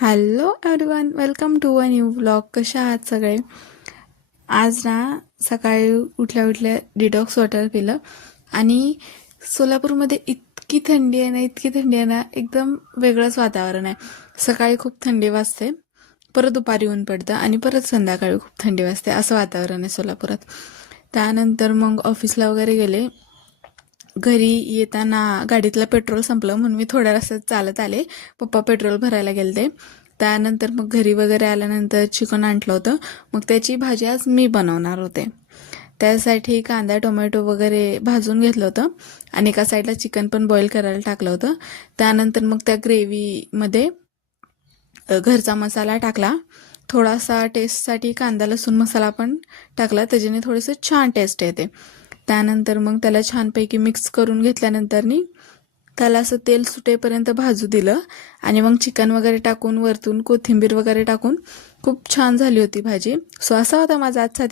Hello everyone, welcome to a new vlog. कशा आहात सगळे? आज ना सकाळी उठल्या उठल्या डिटॉक्स वॉटर पिलं आणि सोलापूरमध्ये इतकी थंडी आहे ना, इतकी थंडी आहे ना, एकदम वेगळंच वातावरण आहे. सकाळी खूप थंडी वाजते, परत दुपारी ऊन पडतं आणि परत संध्याकाळी खूप थंडी वाजते, असं वातावरण आहे सोलापुरात. त्यानंतर मग ऑफिसला वगैरे गेले. घरी येताना गाडीतलं पेट्रोल संपलं म्हणून मी थोड्या रस्त्यात चालत आले. पप्पा पेट्रोल भरायला गेलते. त्यानंतर मग घरी वगैरे आल्यानंतर चिकन आणलं होतं. मग त्याची भाजी आज मी बनवणार होते. त्यासाठी कांदा टोमॅटो वगैरे भाजून घेतलं होतं आणि एका साईडला चिकन पण बॉईल करायला टाकलं होतं. त्यानंतर मग त्या ग्रेव्हीमध्ये घरचा मसाला टाकला. थोडासा टेस्टसाठी कांदा लसूण मसाला पण टाकला, त्याच्याने थोडंसं छान टेस्ट येते. त्यानंतर मग त्याला छानपैकी मिक्स करून घेतल्यानंतरनी त्याला असं तेल सुटेपर्यंत भाजू दिलं आणि मग चिकन वगैरे टाकून वरतून कोथिंबीर वगैरे टाकून खूप छान झाली होती भाजी. सो असा होता माझा आजचा